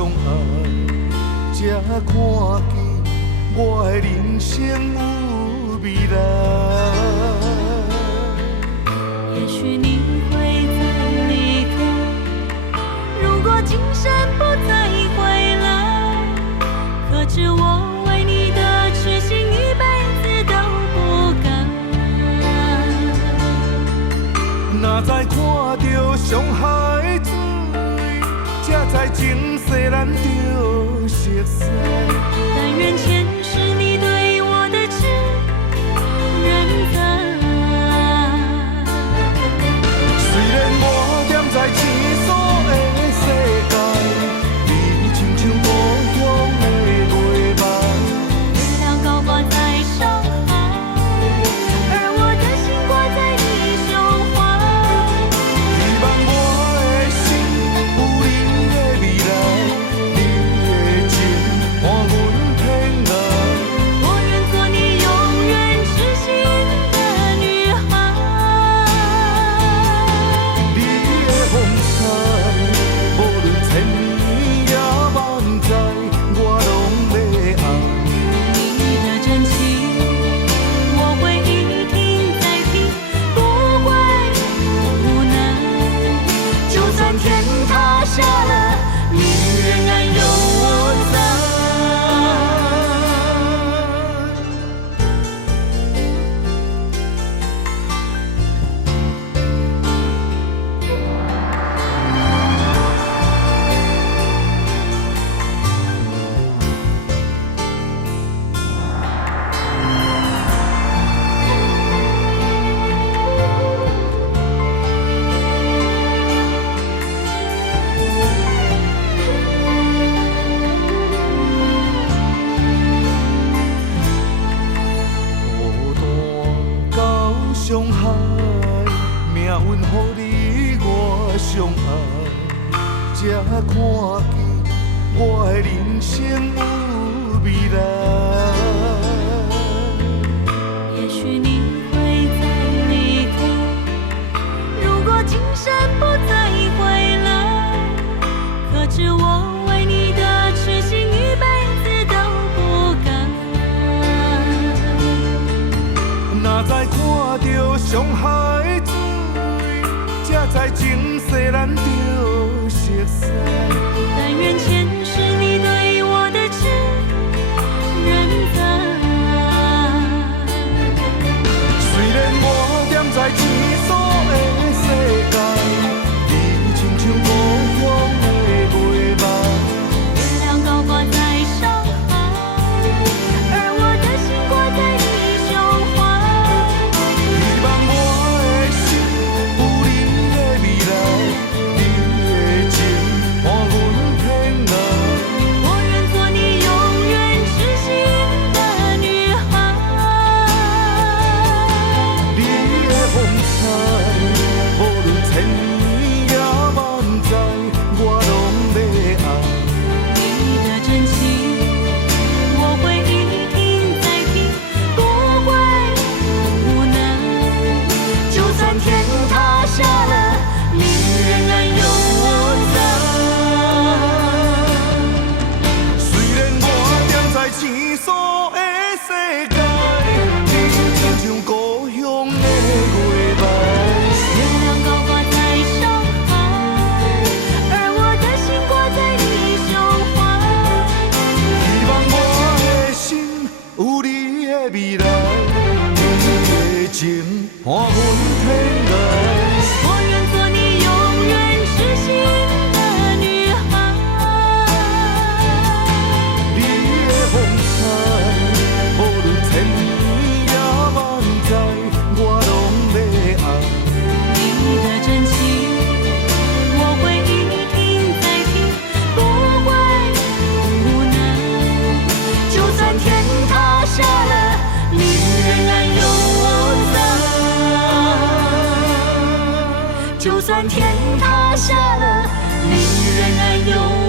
相爱，才看见我的人生有未来。也许你会再离开，如果今生不再回来，可知我为你的痴心一辈子都不改。若知看着上海水，才知前世咱着熟悉。但愿前世你对我的痴仍在。虽然我踮在刺锁的世界，你亲像故乡的月梦。月亮高挂在上海，而我的心挂在你胸怀。希望我的心有你的未来，你的情伴阮天涯。我愿做你永远痴心的女孩。你的风采，无论千年也万载，我拢要爱。你的真情，我会一听再听，不怪无奈。就算天塌下了，你仍然有我在。孤单到上海，命运予你我相爱，才看见我的人生有未来。也许你会再离开，如果今生不再回来，可知我为你的痴心一辈子都不改。若知看着上海水，才知前世咱着熟悉。但愿前世你对我的痴仍在。虽然我踮在刺锁的世界，你亲像故乡的月梦。月亮高挂在上海，而我的心挂在你胸怀。希望我的心有你的未来，你的情伴阮天涯。我愿做你永远痴心的女孩。你的风采，无论千年也万载，我拢要爱。你的真情，我会一听再听，不怪无奈。就算天塌下了，你仍然有我在。虽然我踮在刺锁的世界，你亲像故乡的月梦。月亮高挂在上海，而我的心挂在你胸怀。希望我的心有你的未来，你的情伴阮天涯。我愿做你永远痴心的女孩。你的风采，无论千年也万载，我拢要爱。你的真情，我会一听再听，不怪无奈。就算天塌下了，你仍然有我在。就算天塌下了，你仍然有我在。